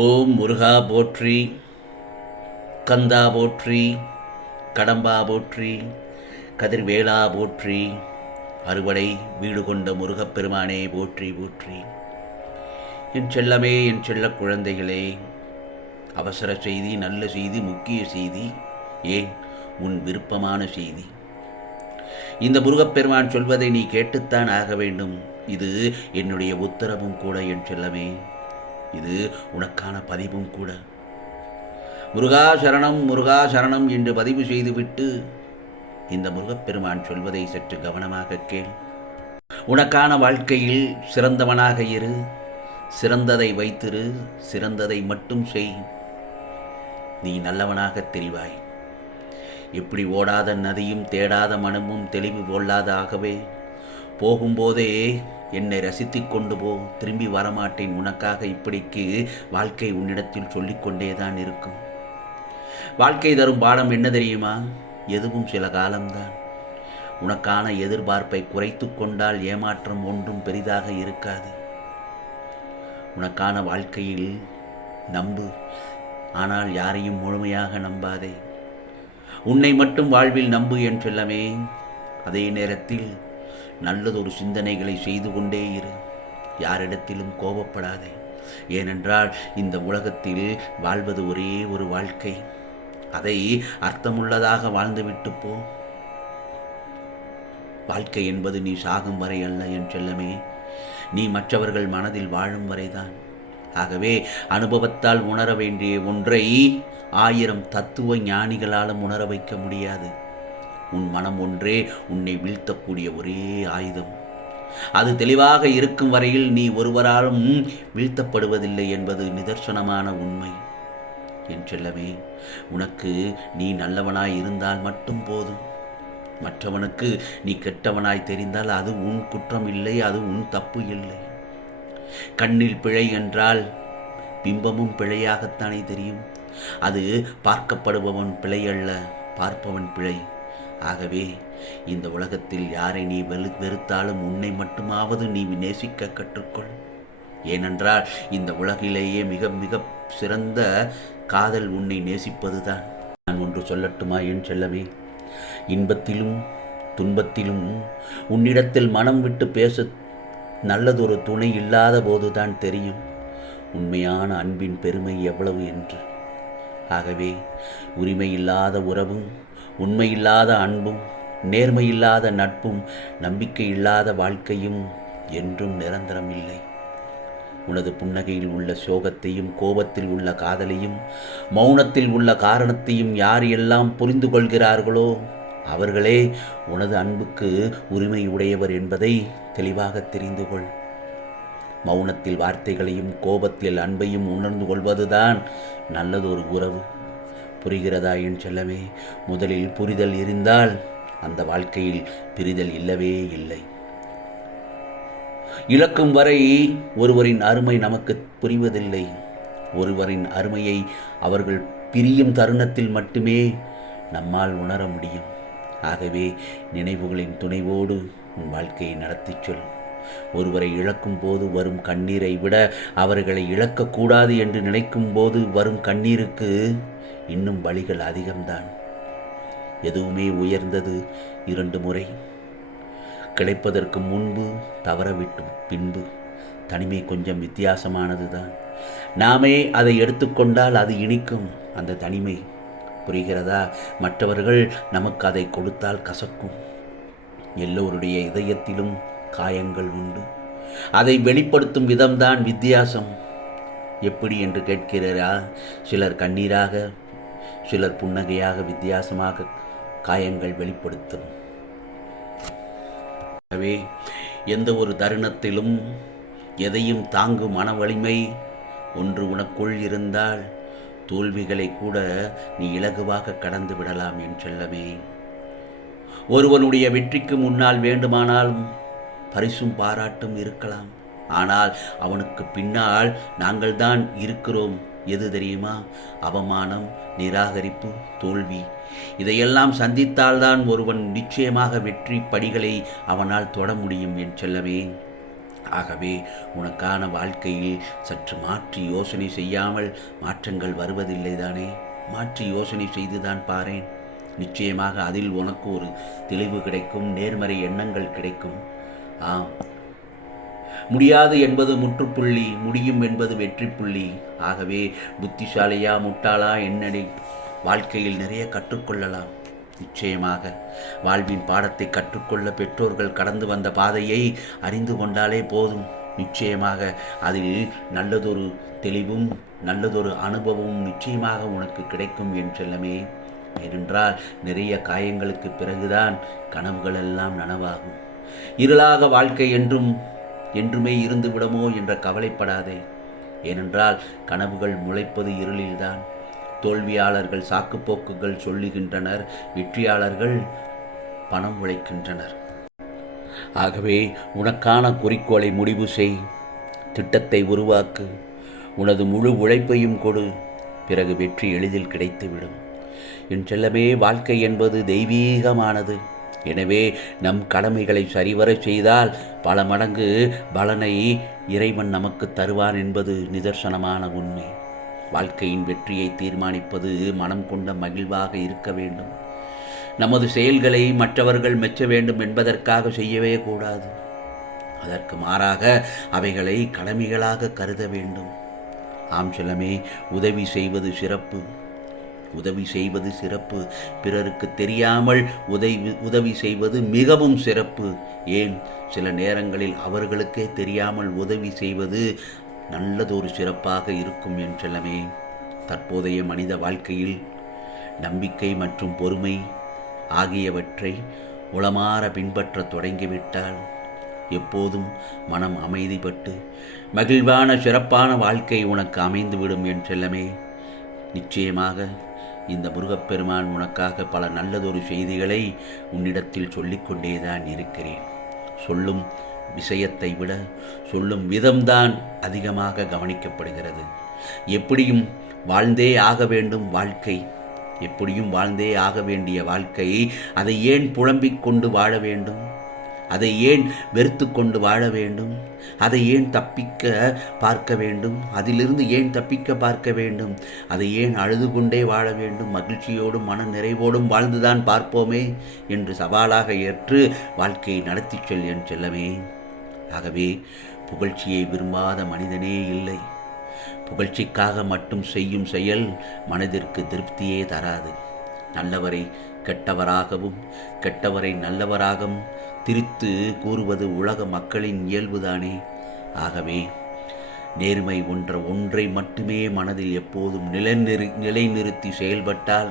ஓம் முருகா போற்றி, கந்தா போற்றி, கடம்பா போற்றி, கதிர்வேலா போற்றி, அறுவடை வீடு கொண்ட முருகப்பெருமானே போற்றி போற்றி. என் செல்லமே, என் செல்ல குழந்தைகளே, அவசர செய்தி, நல்ல செய்தி, முக்கிய செய்தி, ஏன் உன் விருப்பமான செய்தி. இந்த முருகப்பெருமான் சொல்வதை நீ கேட்டுத்தான் ஆக வேண்டும். இது என்னுடைய உத்தரவும் கூட என் செல்லமே. இது உனக்கான பதிவும் கூட. முருகா சரணம், முருகா சரணம் என்று பதிவு செய்துவிட்டு இந்த முருகப்பெருமான் சொல்வதை சற்று கவனமாக கேள். உனக்கான வாழ்க்கையில் சிறந்தவனாக இரு, சிறந்ததை வைத்திரு, சிறந்ததை மட்டும் செய். நீ நல்லவனாக தெரிவாய். எப்படி ஓடாத நதியும் தேடாத மனமும் தெளிவு கொள்ளாத ஆகவே போகும்போதே என்னை ரசித்து கொண்டு போ, திரும்பி வரமாட்டேன் உனக்காக. இப்படிக்கு வாழ்க்கை உன்னிடத்தில் சொல்லிக்கொண்டேதான் இருக்கும். வாழ்க்கை தரும் பாடம் என்ன தெரியுமா? எதுவும் சில காலம்தான். உனக்கான எதிர்பார்ப்பை குறைத்து கொண்டால் ஏமாற்றம் ஒன்றும் பெரிதாக இருக்காது. உனக்கான வாழ்க்கையில் நம்பு, ஆனால் யாரையும் முழுமையாக நம்பாதே. உன்னை மட்டும் வாழ்வில் நம்பு என் செல்லமே. அதே நேரத்தில் நல்லதொரு சிந்தனைகளை செய்து கொண்டே இரு. யாரிடத்திலும் கோபப்படாதே. ஏனென்றால் இந்த உலகத்தில் வாழ்வது ஒரே ஒரு வாழ்க்கை. அதை அர்த்தமுள்ளதாக வாழ்ந்துவிட்டு போ. வாழ்க்கை என்பது நீ சாகும் வரை அல்ல என் செல்லமே, நீ மற்றவர்கள் மனதில் வாழும் வரைதான். ஆகவே அனுபவத்தால் உணர வேண்டிய ஒன்றை 1000 தத்துவ ஞானிகளாலும் உணர வைக்க முடியாது. உன் மனம் ஒன்றே உன்னை வீழ்த்தக்கூடிய ஒரே ஆயுதம். அது தெளிவாக இருக்கும் வரையில் நீ ஒருவராலும் வீழ்த்தப்படுவதில்லை என்பது நிதர்சனமான உண்மை. என் செல்லமே, உனக்கு நீ நல்லவனாய் இருந்தால் மட்டும் போதும். மற்றவனுக்கு நீ கெட்டவனாய் தெரிந்தால் அது உன் குற்றம் இல்லை, அது உன் தப்பு இல்லை. கண்ணில் பிழை என்றால் பிம்பமும் பிழையாகத்தானே தெரியும். அது பார்க்கப்படுபவன் பிழை அல்ல, பார்ப்பவன் பிழை. ஆகவே இந்த உலகத்தில் யாரை நீ வெறுத்தாலும் உன்னை மட்டுமாவது நீ நேசிக்க கற்றுக்கொள். ஏனென்றால் இந்த உலகிலேயே மிக மிக சிறந்த காதல் உன்னை நேசிப்பதுதான். நான் ஒன்று சொல்லட்டுமா என் செல்லமே? இன்பத்திலும் துன்பத்திலும் உன்னிடத்தில் மனம் விட்டு பேச நல்லதொரு துணை இல்லாத போதுதான் தெரியும் உண்மையான அன்பின் பெருமை எவ்வளவு என்று. ஆகவே உரிமை இல்லாத உறவும், உண்மையில்லாத அன்பும், நேர்மையில்லாத நட்பும், நம்பிக்கை இல்லாத வாழ்க்கையும் என்றும் நிரந்தரம் இல்லை. உனது புன்னகையில் உள்ள சோகத்தையும், கோபத்தில் உள்ள காதலையும், மௌனத்தில் உள்ள காரணத்தையும் யார் எல்லாம் புரிந்து கொள்கிறார்களோ அவர்களே உனது அன்புக்கு உரிமை உடையவர் என்பதை தெளிவாக தெரிந்து கொள். மௌனத்தில் வார்த்தைகளையும் கோபத்தில் அன்பையும் உணர்ந்து கொள்வதுதான் நல்லதொரு உறவு. புரிகிறதா என் செல்லமே? முதலில் புரிதல் இருந்தால் அந்த வாழ்க்கையில் பிரிதல் இல்லவே இல்லை. இழக்கும் வரை ஒருவரின் அருமை நமக்கு புரிவதில்லை. ஒருவரின் அருமையை அவர்கள் பிரியும் தருணத்தில் மட்டுமே நம்மால் உணர முடியும். ஆகவே நினைவுகளின் துணைவோடு உன் வாழ்க்கையை நடத்திச் சொல். ஒருவரை இழக்கும் போது வரும் கண்ணீரை விட அவர்களை இழக்கக்கூடாது என்று நினைக்கும் போது வரும் கண்ணீருக்கு இன்னும் வலிகள் அதிகம்தான். எதுவுமே உயர்ந்தது 2 முறை. கிடைப்பதற்கு முன்பு, தவறவிட்டு பின்பு. தனிமை கொஞ்சம் வித்தியாசமானது தான். நாமே அதை எடுத்துக்கொண்டால் அது இனிக்கும் அந்த தனிமை. புரிகிறதா? மற்றவர்கள் நமக்கு அதை கொடுத்தால் கசக்கும். எல்லோருடைய இதயத்திலும் காயங்கள் உண்டு. அதை வெளிப்படுத்தும் விதம்தான் வித்தியாசம். எப்படி என்று கேட்கிறா? சிலர் கண்ணீராக, சிலர் புன்னகையாக, வித்தியாசமாக காயங்கள் வெளிப்படுத்தும். ஆகவே எந்த ஒரு தருணத்திலும் எதையும் தாங்கும் மன வலிமை ஒன்று உனக்குள் இருந்தால் தோல்விகளை கூட நீ இலகுவாக கடந்து விடலாம் என் செல்லமே. ஒருவனுடைய வெற்றிக்கு முன்னால் வேண்டுமானால் பரிசும் பாராட்டும் இருக்கலாம். ஆனால் அவனுக்கு பின்னால் நாங்கள் தான் இருக்கிறோம். எது தெரியுமா? அவமானம், நிராகரிப்பு, தோல்வி. இதையெல்லாம் சந்தித்தால்தான் ஒருவன் நிச்சயமாக வெற்றி படிகளை அவனால் தொட முடியும் என் செல்லவே. ஆகவே உனக்கான வாழ்க்கையில் சற்று மாற்றி யோசனை செய்யாமல் மாற்றங்கள் வருவதில்லை தானே? மாற்றி யோசனை செய்துதான் பாரேன். நிச்சயமாக அதில் உனக்கு ஒரு தெளிவு கிடைக்கும், நேர்மறை எண்ணங்கள் கிடைக்கும். ஆம், முடியாது என்பது முற்றுப்புள்ளி, முடியும் என்பது வெற்றி புள்ளி. ஆகவே புத்திசாலியா முட்டாளா என்னடி, வாழ்க்கையில் நிறைய கற்றுக்கொள்ளலாம். நிச்சயமாக வாழ்வின் பாடத்தை கற்றுக்கொள்ள பெற்றோர்கள் கடந்து வந்த பாதையை அறிந்து கொண்டாலே போதும். நிச்சயமாக அதில் நல்லதொரு தெளிவும் நல்லதொரு அனுபவமும் நிச்சயமாக உனக்கு கிடைக்கும் என் செல்லமே. ஏனென்றால் நிறைய காயங்களுக்கு பிறகுதான் கனவுகள் எல்லாம் நனவாகும். இருளாக வாழ்க்கை என்றுமே இருந்து விடுமோ என்ற கவலைப்படாதே. ஏனென்றால் கனவுகள் முளைப்பது இருளில்தான். தோல்வியாளர்கள் சாக்குப்போக்குகள் சொல்லுகின்றனர், வெற்றியாளர்கள் பணம் உழைக்கின்றனர். ஆகவே உனக்கான குறிக்கோளை முடிவு செய், திட்டத்தை உருவாக்கு, உனது முழு உழைப்பையும் கொடு. பிறகு வெற்றி எளிதில் கிடைத்துவிடும். என் செல்லமே, வாழ்க்கை என்பது தெய்வீகமானது. எனவே நம் கடமைகளை சரிவர செய்தால் பல மடங்கு பலனை இறைவன் நமக்கு தருவான் என்பது நிதர்சனமான உண்மை. வாழ்க்கையின் வெற்றியை தீர்மானிப்பது மனம் கொண்ட மகிழ்வாக இருக்க வேண்டும். நமது செயல்களை மற்றவர்கள் மெச்ச வேண்டும் என்பதற்காக செய்யவே கூடாது. அதற்கு மாறாக அவைகளை கடமைகளாக கருத வேண்டும். ஆம் செல்லமே, உதவி செய்வது சிறப்பு. உதவி செய்வது சிறப்பு. பிறருக்கு தெரியாமல் உதவி செய்வது மிகவும் சிறப்பு. ஏன், சில நேரங்களில் அவர்களுக்கே தெரியாமல் உதவி செய்வது நல்லதொரு சிறப்பாக இருக்கும் என் செல்லமே. தற்போதைய மனித வாழ்க்கையில் நம்பிக்கை மற்றும் பொறுமை ஆகியவற்றை உளமாற பின்பற்ற தொடங்கிவிட்டால் எப்போதும் மனம் அமைதிப்பட்டு மகிழ்வான சிறப்பான வாழ்க்கை உனக்கு அமைந்துவிடும் என் செல்லமே. நிச்சயமாக இந்த முருகப்பெருமான் உனக்காக பல நல்லதொரு செய்திகளை உன்னிடத்தில் சொல்லிக்கொண்டேதான் இருக்கிறேன். சொல்லும் விஷயத்தை விட சொல்லும் விதம்தான் அதிகமாக கவனிக்கப்படுகிறது. எப்படியும் வாழ்ந்தே ஆக வேண்டும் வாழ்க்கை, எப்படியும் வாழ்ந்தே ஆக வேண்டிய வாழ்க்கை, அதை ஏன் புலம்பிக் கொண்டு வாழ வேண்டும்? அதை ஏன் வெறுத்து கொண்டு வாழ வேண்டும்? அதை ஏன் தப்பிக்க பார்க்க வேண்டும்? அதிலிருந்து ஏன் தப்பிக்க பார்க்க வேண்டும்? அதை ஏன் அழுது கொண்டே வாழ வேண்டும்? மகிழ்ச்சியோடும் மன நிறைவோடும் வாழ்ந்துதான் பார்ப்போமே என்று சவாலாக ஏற்று வாழ்க்கையை நடத்தி செல் என் செல்லமே. ஆகவே புகழ்ச்சியை விரும்பாத மனிதனே இல்லை. புகழ்ச்சிக்காக மட்டும் செய்யும் செயல் மனதிற்கு திருப்தியே தராது. நல்லவரை கெட்டவராகவும் கெட்டவரை நல்லவராகவும் திரித்து கூறுவது உலக மக்களின் இயல்புதானே. ஆகவே நேர்மை ஒன்றை மட்டுமே மனதில் எப்போதும் நிலைநிறுத்தி செயல்பட்டால்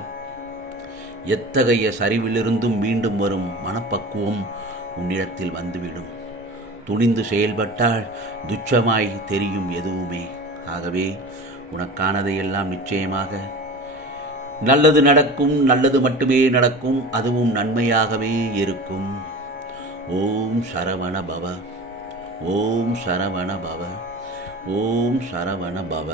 எத்தகைய சரிவிலிருந்தும் மீண்டும் வரும் மனப்பக்குவம் உன்னிடத்தில் வந்துவிடும். துணிந்து செயல்பட்டால் துச்சமாய் தெரியும் எதுவுமே. ஆகவே உனக்கானதையெல்லாம் நிச்சயமாக நல்லது நடக்கும், நல்லது மட்டுமே நடக்கும், அதுவும் நன்மையாகவே இருக்கும். ஓம் சரவண பவ, ஓம் சரவண பவ, ஓம் சரவண பவ.